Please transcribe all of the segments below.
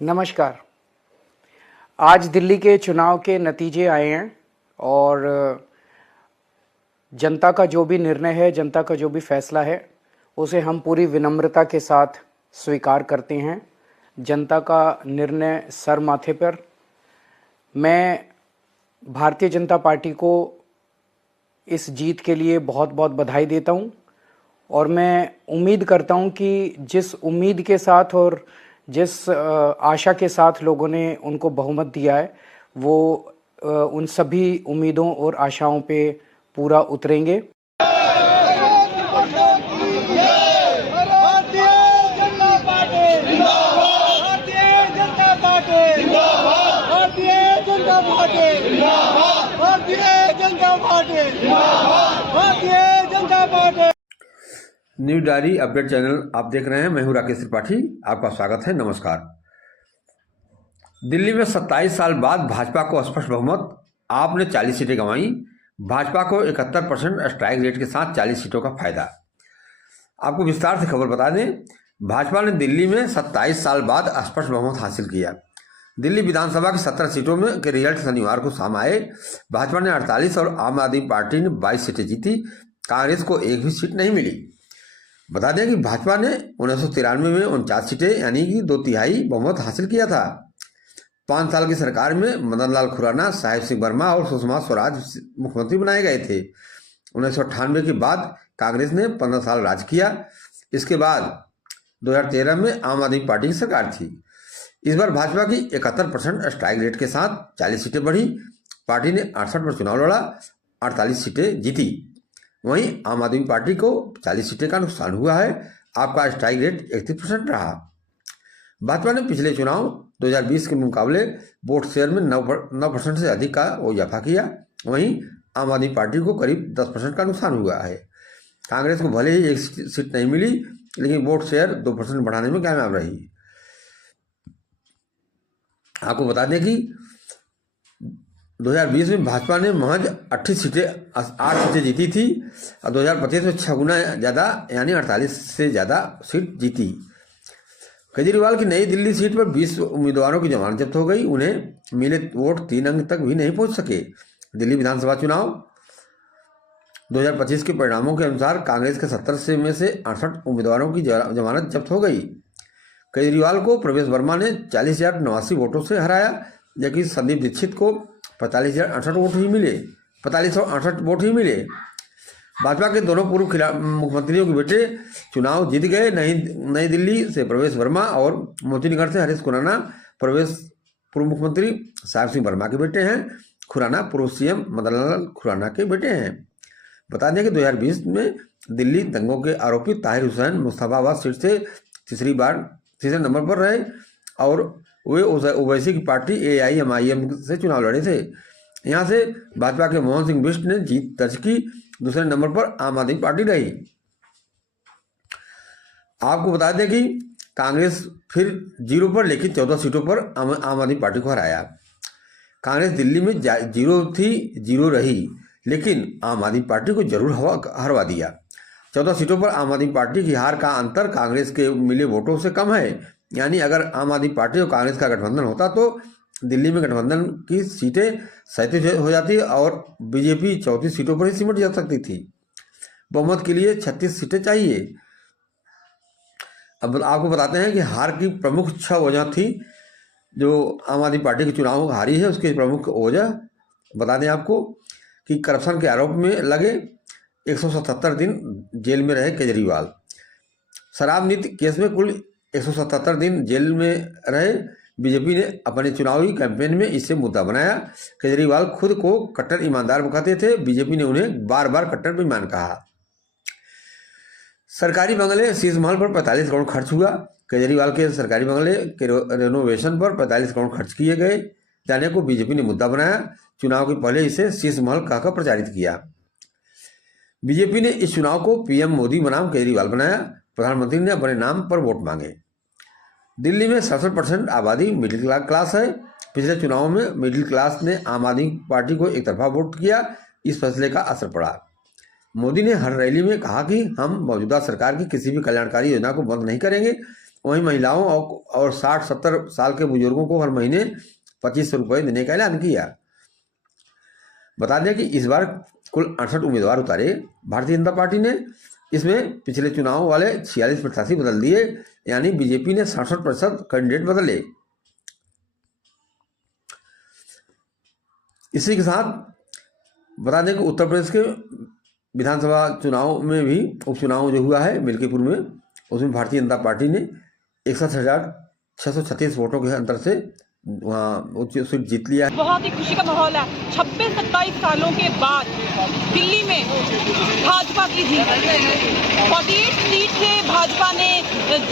नमस्कार। आज दिल्ली के चुनाव के नतीजे आए हैं और जनता का जो भी निर्णय है, जनता का जो भी फैसला है, उसे हम पूरी विनम्रता के साथ स्वीकार करते हैं। जनता का निर्णय सर माथे पर। मैं भारतीय जनता पार्टी को इस जीत के लिए बहुत बहुत बधाई देता हूं और मैं उम्मीद करता हूं कि जिस उम्मीद के साथ और जिस आशा के साथ लोगों ने उनको बहुमत दिया है, वो उन सभी उम्मीदों और आशाओं पे पूरा उतरेंगे। न्यू डायरी अपडेट चैनल आप देख रहे हैं। मैं हूं राकेश त्रिपाठी, आपका स्वागत है। नमस्कार। दिल्ली में 27 साल बाद भाजपा को स्पष्ट बहुमत, आपने 40 सीटें गंवाई। भाजपा को 71% स्ट्राइक रेट के साथ 40 सीटों का फायदा। आपको विस्तार से खबर बता दें, भाजपा ने दिल्ली में 27 साल बाद स्पष्ट बहुमत हासिल किया। दिल्ली विधानसभा की 17 सीटों में के रिजल्ट शनिवार को सामने आए। भाजपा ने 48 और आम आदमी पार्टी ने 22 सीटें जीती। कांग्रेस को एक भी सीट नहीं मिली। बता दें कि भाजपा ने 1993 में 49 सीटें यानी कि 2/3 बहुमत हासिल किया था। 5 साल की सरकार में मदन लाल खुराना, साहिब सिंह वर्मा और सुषमा स्वराज मुख्यमंत्री बनाए गए थे। 1998 के बाद कांग्रेस ने 15 साल राज किया। इसके बाद 2013 में आम आदमी पार्टी की सरकार थी। इस बार भाजपा की 71% स्ट्राइक रेट के साथ 40 सीटें बढ़ी। पार्टी ने 68 पर चुनाव लड़ा, 48 सीटें जीती। वहीं आम आदमी पार्टी को 40 सीटें का नुकसान हुआ है। आपका स्ट्राइक रेट 31% रहा। भाजपा ने पिछले चुनाव 2020 के मुकाबले वोट शेयर में 9% से अधिक का इजाफा किया। वहीं आम आदमी पार्टी को करीब 10% का नुकसान हुआ है। कांग्रेस को भले ही एक सीट नहीं मिली, लेकिन वोट शेयर 2% बढ़ाने में कामयाब रही। आपको बता दें कि 2020 में भाजपा ने महज 8 सीटें जीती थी और 2025 में 6 गुना ज़्यादा यानी 48 से ज़्यादा सीट जीती। केजरीवाल की नई दिल्ली सीट पर 20 उम्मीदवारों की जमानत जब्त हो गई। उन्हें मिले वोट 3 अंक तक भी नहीं पहुंच सके। दिल्ली विधानसभा चुनाव 2025 के परिणामों के अनुसार कांग्रेस के 70 में से 68 उम्मीदवारों की जमानत जब्त हो गई। केजरीवाल को प्रवेश वर्मा ने 40,089 वोटों से हराया, जबकि संदीप दीक्षित को 45,068 वोट ही मिले। 4568 वोट ही मिले। भाजपा के दोनों पूर्व मुख्यमंत्रियों के बेटे चुनाव जीत गए। नई दिल्ली से प्रवेश वर्मा और मोतीनगर से हरीश खुराना प्रवेश पूर्व मुख्यमंत्री साहिब सिंह वर्मा के बेटे हैं। खुराना पूर्व सीएम मदन लाल खुराना के बेटे हैं। बता दें कि 2020 में दिल्ली दंगों के आरोपी ताहिर हुसैन मुस्तफाबाद सीट से तीसरे नंबर पर रहे और वे ओवैसी की पार्टी AIMIM से चुनाव लड़े थे। यहां से भाजपा के मोहन सिंह बिष्ट ने जीत दर्ज की। दूसरे नंबर पर आम आदमी पार्टी रही। आपको बता दें कि कांग्रेस फिर 0 पर लेकिन 14 सीटों पर आम आदमी पार्टी को हराया। कांग्रेस दिल्ली में 0 रही, लेकिन आम आदमी पार्टी को जरूर हरवा दिया। 14 सीटों पर आम आदमी पार्टी की हार का अंतर कांग्रेस के मिले वोटों से कम है। यानी अगर आम आदमी पार्टी और कांग्रेस का गठबंधन होता तो दिल्ली में गठबंधन की सीटें 37 हो जाती और बीजेपी 34 सीटों पर ही सिमट जा सकती थी। बहुमत के लिए 36 सीटें चाहिए। अब आपको बताते हैं कि हार की प्रमुख 6 वजह थी। जो आम आदमी पार्टी के चुनाव हारी है, उसकी प्रमुख वजह बता दें आपको कि करप्शन के आरोप में लगे 177 दिन जेल में रहे केजरीवाल। शराब नीति केस में कुल 177 दिन जेल में रहे। बीजेपी ने अपने चुनावी कैंपेन में इसे मुद्दा बनाया। केजरीवाल खुद को कट्टर ईमानदार कहते थे। बीजेपी ने उन्हें बार बार कट्टर बेईमान कहा। सरकारी बंगले शीश महल पर 45 करोड़ खर्च हुआ। केजरीवाल के सरकारी बंगले के रेनोवेशन पर 45 करोड़ खर्च किए गए जाने को बीजेपी ने मुद्दा बनाया। चुनाव के पहले इसे शीश महल कहकर प्रचारित किया। बीजेपी ने इस चुनाव को पीएम मोदी बनाम केजरीवाल बनाया। प्रधानमंत्री ने अपने नाम पर वोट मांगे। दिल्ली में 67% आबादी मिडिल क्लास है। पिछले चुनाव में मिडिल क्लास ने आम आदमी पार्टी को एक तरफा वोट किया। इस फैसले का असर पड़ा। मोदी ने हर रैली में कहा कि हम मौजूदा सरकार की किसी भी कल्याणकारी योजना को बंद नहीं करेंगे। वहीं महिलाओं और 60-70 साल के बुजुर्गों को हर महीने 2500 रुपये देने का ऐलान किया। बता दें कि इस बार कुल 68 उम्मीदवार उतारे भारतीय जनता पार्टी ने। इसमें पिछले चुनाव वाले 46 प्रत्याशी बदल दिए, यानी बीजेपी ने 67% कैंडिडेट बदले। इसी के साथ बता दें कि उत्तर प्रदेश के विधानसभा चुनाव में भी उपचुनाव जो हुआ है मिल्कीपुर में, उसमें भारतीय जनता पार्टी ने 61,636 वोटों के अंतर से वहाँ सीट जीत लिया है। बहुत ही खुशी का माहौल है। 26-27 सालों के बाद दिल्ली में भाजपा की जीत, 48 सीट से भाजपा ने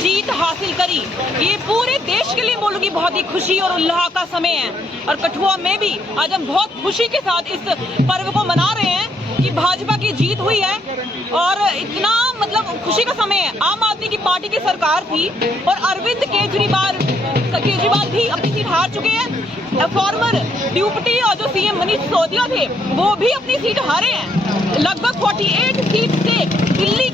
जीत हासिल करी। ये पूरे देश के लिए बोलूंगी बहुत ही खुशी और उल्लास का समय है। और कठुआ में भी आज हम बहुत खुशी के साथ इस पर्व को मना रहे हैं कि भाजपा की जीत हुई है। और इतना मतलब खुशी का समय है। आम आदमी की पार्टी की सरकार थी और अरविंद केजरीवाल भी अपनी सीट हार चुके हैं। फॉर्मर डिप्टी और जो सीएम मनीष सिसोदिया थे वो भी अपनी सीट हारे हैं। लगभग 48 सीट से दिल्ली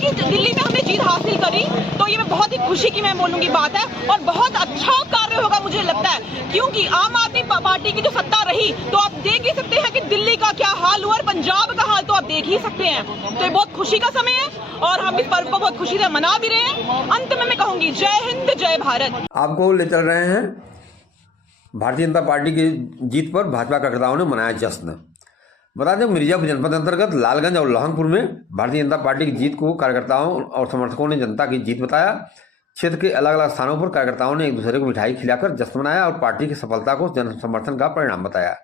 में हमने जीत हासिल करी। तो ये मैं बहुत ही खुशी की मैं बोलूंगी बात है और बहुत अच्छा कार्य होगा मुझे लगता है, क्योंकि आम आदमी पार्टी की जो सत्ता रही तो आप देख ही सकते हैं कि दिल्ली का क्या हाल हुआ और पंजाब का हाल तो आप देख ही सकते हैं। तो ये बहुत खुशी का समय है और हम इस पर्व को बहुत खुशी से मना भी रहे हैं। अंत में मैं कहूंगी जय हिंद जय भारत। आपको ले चल रहे हैं भारतीय जनता पार्टी की जीत पर भाजपा कार्यकर्ताओं ने मनाया जश्न। बता दें मिर्जापुर जनपद अंतर्गत लालगंज और लहंगपुर में भारतीय जनता पार्टी की जीत को कार्यकर्ताओं और समर्थकों ने जनता की जीत बताया। क्षेत्र के अलग अलग स्थानों पर कार्यकर्ताओं ने एक दूसरे को मिठाई खिलाकर जश्न मनाया और पार्टी की सफलता को जन समर्थन का परिणाम बताया।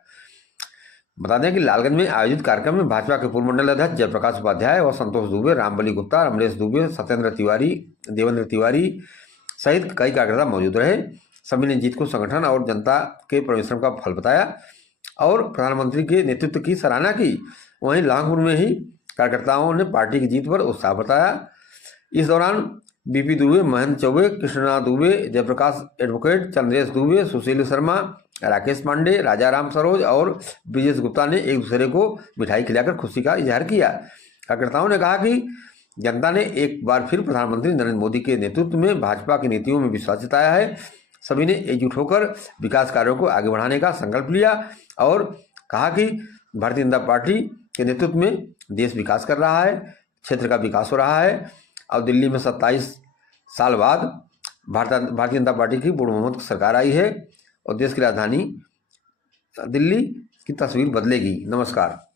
बता दें कि लालगंज में आयोजित कार्यक्रम में भाजपा के पूर्व मंडल अध्यक्ष जयप्रकाश उपाध्याय और संतोष दुबे, रामबली गुप्ता, रमरेश दुबे, सत्येंद्र तिवारी, देवेंद्र तिवारी सहित कई कार्यकर्ता मौजूद रहे। सभी ने जीत को संगठन और जनता के परिश्रम का फल बताया और प्रधानमंत्री के नेतृत्व की सराहना की। वहीं लहंगपुर में ही कार्यकर्ताओं ने पार्टी की जीत पर उत्साह बताया। इस दौरान बीपी दुबे, महेंद्र चौबे, कृष्णा दुबे, जयप्रकाश एडवोकेट, चंद्रेश दुबे, सुशील शर्मा, राकेश पांडे, राजाराम सरोज और ब्रिजेश गुप्ता ने एक दूसरे को मिठाई खिलाकर खुशी का इजहार किया। कार्यकर्ताओं ने कहा कि जनता ने एक बार फिर प्रधानमंत्री नरेंद्र मोदी के नेतृत्व में भाजपा की नीतियों में विश्वास जताया है। सभी ने एकजुट होकर विकास कार्यों को आगे बढ़ाने का संकल्प लिया और कहा कि भारतीय जनता पार्टी के नेतृत्व में देश विकास कर रहा है, क्षेत्र का विकास हो रहा है और दिल्ली में 27 साल बाद भारतीय जनता पार्टी की पूर्ण बहुमत सरकार आई है और देश की राजधानी दिल्ली की तस्वीर बदलेगी। नमस्कार।